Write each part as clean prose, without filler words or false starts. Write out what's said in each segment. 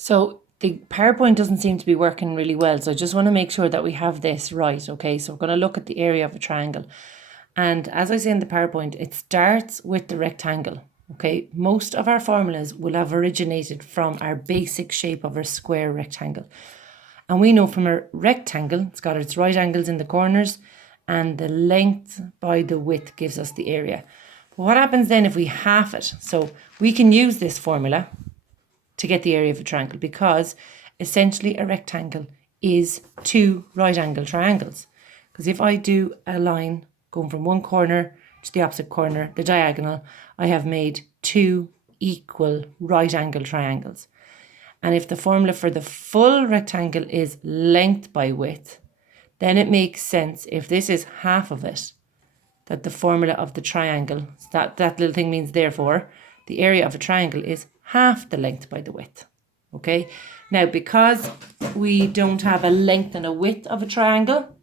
So the PowerPoint doesn't seem to be working really well. So I just want to make sure that we have this right. Okay, so we're going to look at the area of a triangle. And as I say in the PowerPoint, it starts with the rectangle. Okay, most of our formulas will have originated from our basic shape of a square rectangle. And we know from a rectangle, it's got its right angles in the corners, and the length by the width gives us the area. But what happens then if we half it? So we can use this formula to get the area of a triangle, because essentially a rectangle is two right angle triangles. Because if I do a line going from one corner to the opposite corner, the diagonal, I have made two equal right angle triangles. And if the formula for the full rectangle is length by width, then it makes sense, if this is half of it, that the formula of the triangle, that little thing means therefore, the area of a triangle is half the length by the width. Okay, now because we don't have a length and a width of a triangle,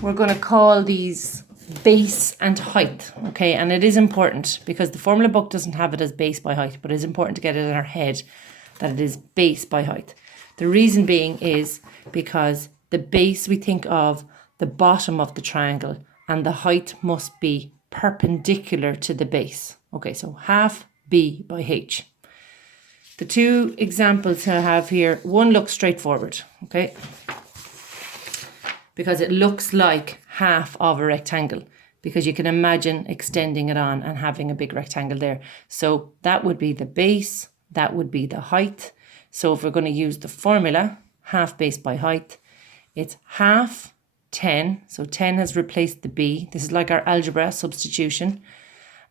we're going to call these base and height. Okay, and it is important because the formula book doesn't have it as base by height, but it's important to get it in our head that it is base by height. The reason being is because the base, we think of the bottom of the triangle, and the height must be perpendicular to the base. Okay, so half b by h. The two examples I have here, one looks straightforward, okay, because it looks like half of a rectangle, because you can imagine extending it on and having a big rectangle there. So that would be the base, that would be the height. So if we're going to use the formula, half base by height, it's half 10. So 10 has replaced the b. This is like our algebra substitution.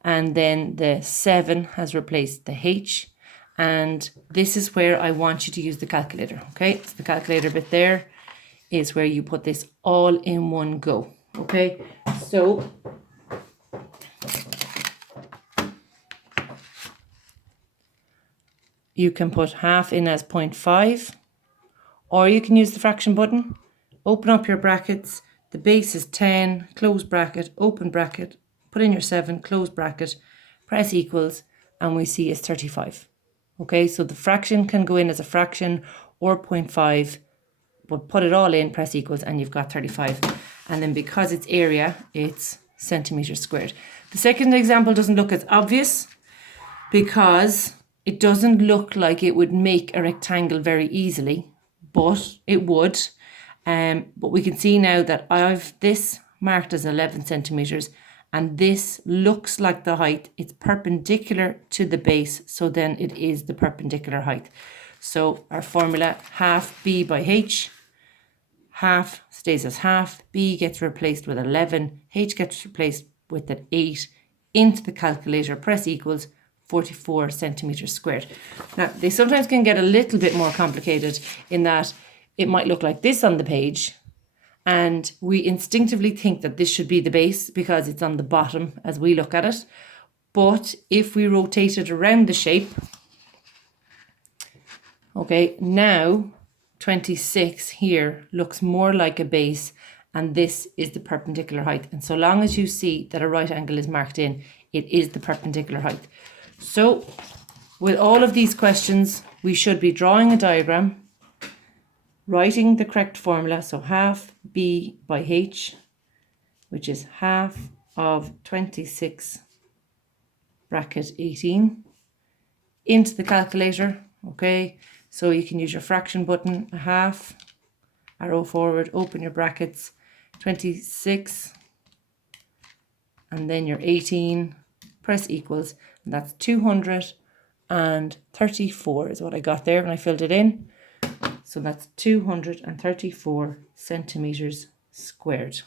And then the 7 has replaced the h. And this is where I want you to use the calculator. Okay, so the calculator bit there is where you put this all in one go. Okay, so you can put half in as 0.5, or you can use the fraction button. Open up your brackets. The base is 10, close bracket, open bracket, put in your 7, close bracket, press equals, and we see it's 35. Okay, so the fraction can go in as a fraction or 0.5, but put it all in, press equals, and you've got 35. And then because it's area, it's centimeters squared. The second example doesn't look as obvious because it doesn't look like it would make a rectangle very easily, but it would. But we can see now that I've this marked as 11 centimeters, and this looks like the height. It's perpendicular to the base, so then it is the perpendicular height. So our formula, half b by h, half stays as half, b gets replaced with 11, h gets replaced with an 8, into the calculator, press equals, 44 centimeters squared. Now, they sometimes can get a little bit more complicated in that it might look like this on the page, and we instinctively think that this should be the base because it's on the bottom as we look at it. But if we rotate it around the shape, okay, now 26 here looks more like a base, and this is the perpendicular height. And so long as you see that a right angle is marked in, it is the perpendicular height. So with all of these questions, we should be drawing a diagram, writing the correct formula. So half b by h, which is half of 26 bracket 18, into the calculator. Okay, so you can use your fraction button, a half, arrow forward, open your brackets, 26, and then your 18, press equals, and that's 234 is what I got there when I filled it in. So that's 234 centimeters squared.